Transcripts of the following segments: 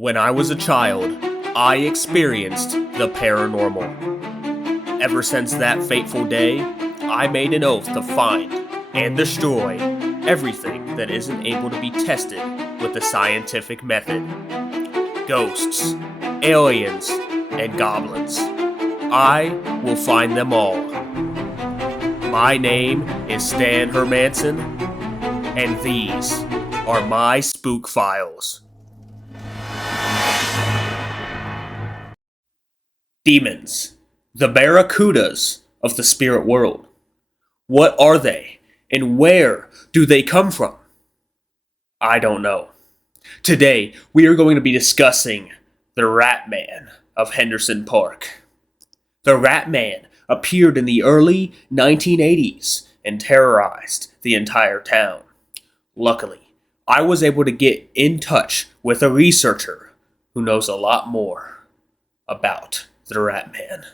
When I was a child, I experienced the paranormal. Ever since that fateful day, I made an oath to find and destroy everything that isn't able to be tested with the scientific method. Ghosts, aliens, and goblins. I will find them all. My name is Stan Hermanson, and these are my Spook Files. Demons, the barracudas of the spirit world. What are they, and where do they come from? I don't know. Today, we are going to be discussing the Ratman of Henderson Park. The Ratman appeared in the early 1980s and terrorized the entire town. Luckily, I was able to get in touch with a researcher who knows a lot more about the Ratman.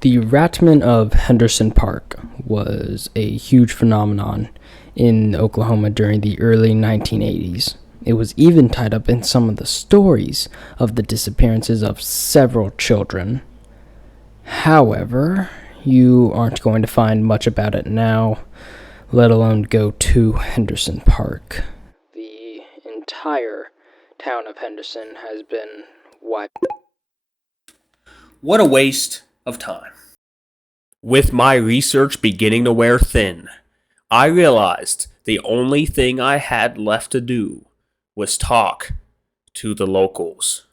The Ratman of Henderson Park was a huge phenomenon in Oklahoma during the early 1980s. It was even tied up in some of the stories of the disappearances of several children. However, you aren't going to find much about it now, let alone go to Henderson Park. The entire town of Henderson has been wiped. What a waste of time. With my research beginning to wear thin, I realized the only thing I had left to do was talk to the locals.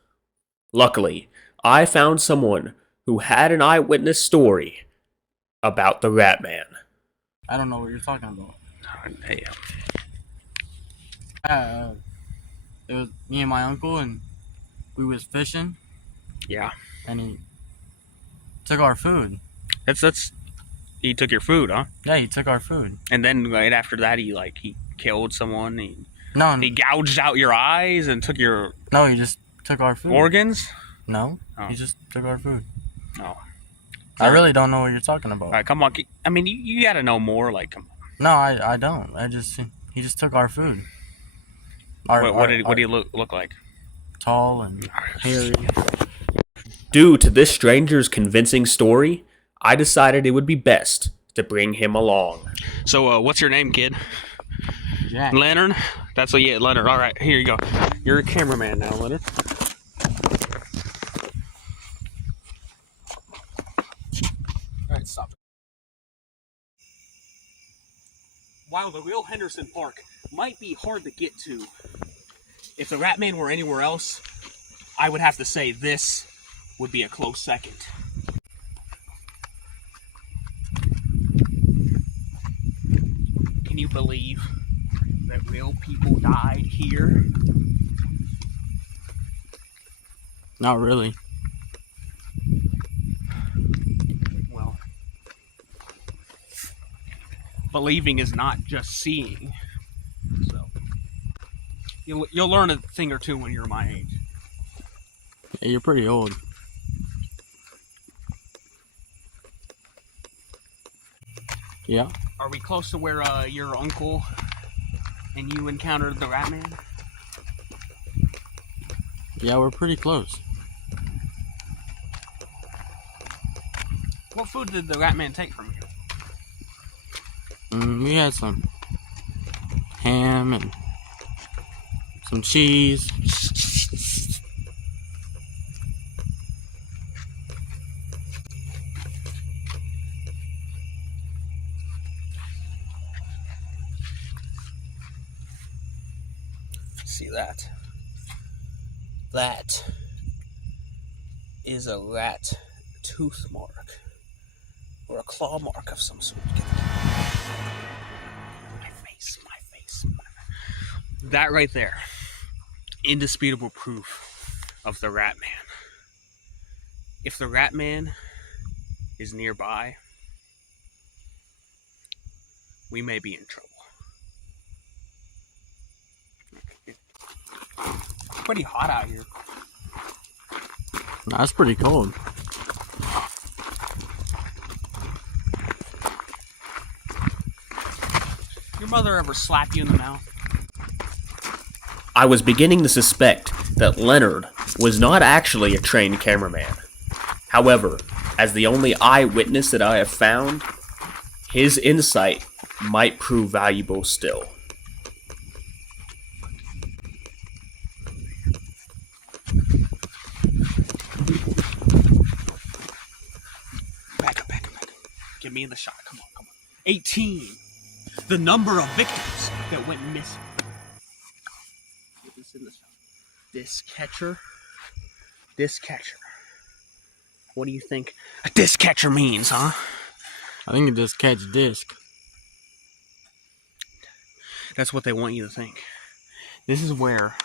Luckily, I found someone who had an eyewitness story about the Ratman. I don't know what you're talking about. Hey, It was me and my uncle, and we was fishing, Yeah, and he took our food. that's. He took your food, huh? Yeah, he took our food. And then right after that, he killed someone. He No, gouged out your eyes and took your no, he just took our food. organs. No, Oh. he just took our food. Oh, I really don't know what you're talking about. all right, come on. I mean, you got to know more. Like, come on. No, I don't. He just took our food. What did he look like? Tall and hairy. due to this stranger's convincing story, I decided it would be best to bring him along. So, what's your name, kid? Jack. Leonard. That's what. Yeah, Leonard. All right, here you go. You're a cameraman now, Leonard. All right, stop. While the real Henderson Park might be hard to get to, if the Ratman were anywhere else, I would have to say this would be a close second. Can you believe that real people died here? Not really. Well, believing is not just seeing. So you'll learn a thing or two when you're my age. Yeah, you're pretty old. Yeah. Are we close to where your uncle and you encountered the Ratman? Yeah, we're pretty close. What food did the Ratman take from you? We had some ham and some cheese. See that? That is a rat tooth mark, or a claw mark of some sort. My face. That right there. Indisputable proof of the Ratman. If the Ratman is nearby, we may be in trouble. It's pretty hot out here. That's pretty cold. Your mother ever slap you in the mouth? I was beginning to suspect that Leonard was not actually a trained cameraman. However, as the only eyewitness that I have found, his insight might prove valuable still. Back up. Get me in the shot. Come on. 18. The number of victims that went missing. Get this in the shot. This catcher. What do you think a disc catcher means, huh? I think it just catch disc. That's what they want you to think. This is where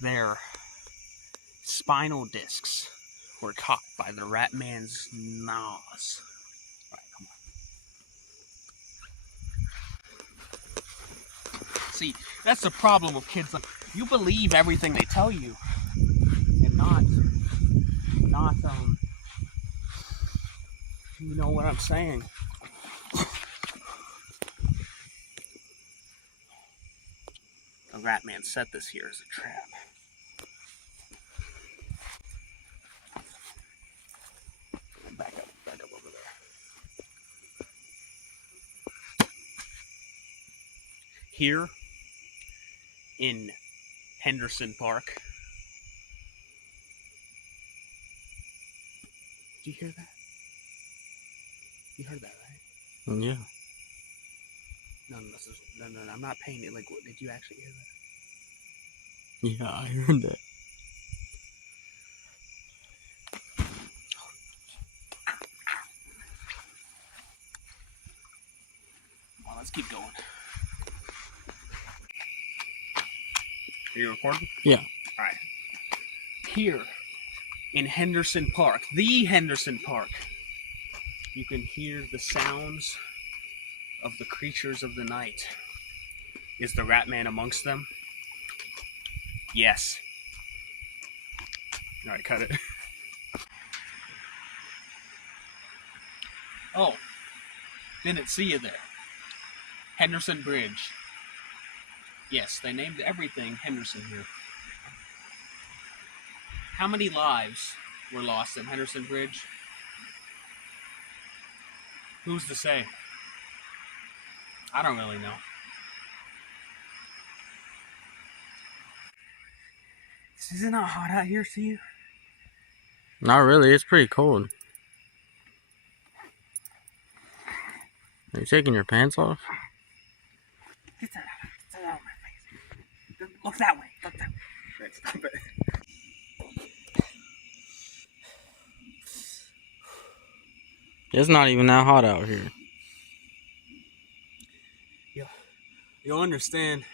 their spinal discs were caught by the Ratman's nose. Alright, come on. See, that's the problem with kids. Like, you believe everything they tell you, and not, you know what I'm saying? The Ratman set this here as a trap. Back up over there. Here in Henderson Park. Did you hear that? You heard that, right? Yeah. No, I'm not paying it. Like, what, did you actually hear that? Yeah, I heard that. Well, let's keep going. Are you recording? Yeah. All right. Here in Henderson Park, the Henderson Park, you can hear the sounds of the creatures of the night. Is the Ratman amongst them? Yes. All right, cut it. Oh, didn't see you there. Henderson Bridge. Yes, they named everything Henderson here. How many lives were lost in Henderson Bridge? Who's to say? I don't really know. Isn't it hot out here to you? Not really. It's pretty cold. Are you taking your pants off? Get that out of my face. Look that way. Right, stop it. It's not even that hot out here. You'll understand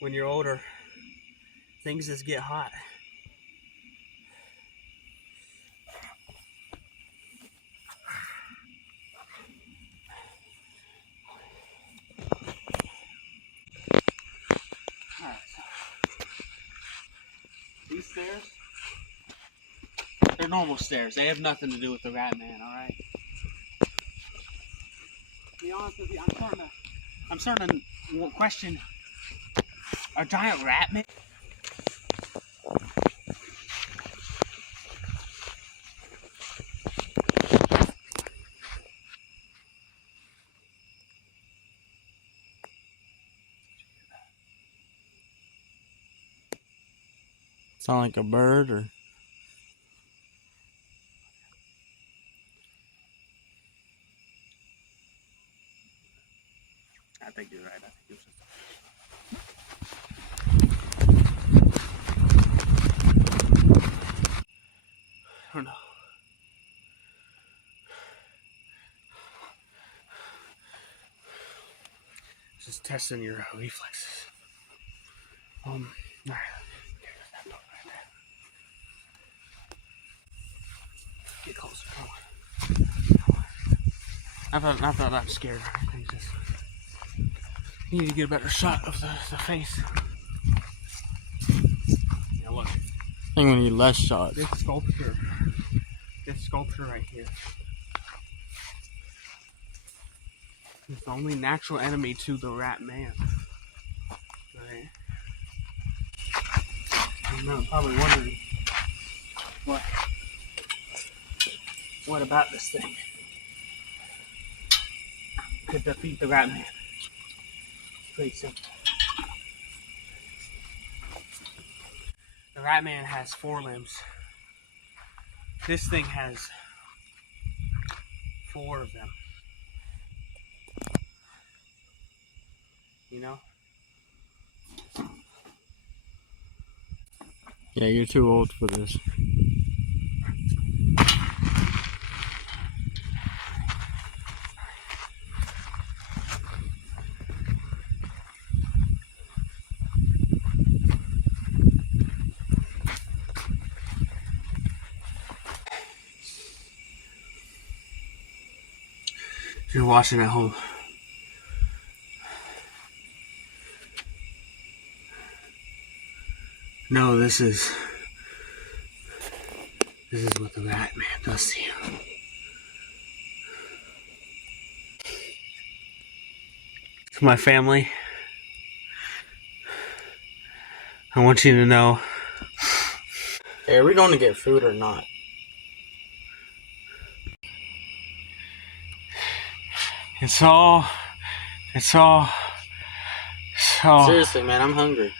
when you're older. Things just get hot. Alright. These stairs, they're normal stairs. They have nothing to do with the Ratman, alright? To be honest with you, I'm starting to question a giant Ratman. Sound like a bird or... I think you're right. I think you're just... I don't know. Just testing your reflexes. Alright. There's that door right there. Get closer. Come on. Not that I'm scared. I think just... You need to get a better shot of the face. Yeah, look. I think we need less shots. This sculpture right here is the only natural enemy to the Ratman. Right? I'm probably wondering what about this thing could defeat the Ratman. Pretty simple. The Ratman has 4 limbs. This thing has 4 of them. You know? Yeah, you're too old for this. If you're watching at home, no, this is what the Ratman does to you. To my family, I want you to know. Hey, are we going to get food or not? It's all. Seriously, man, I'm hungry.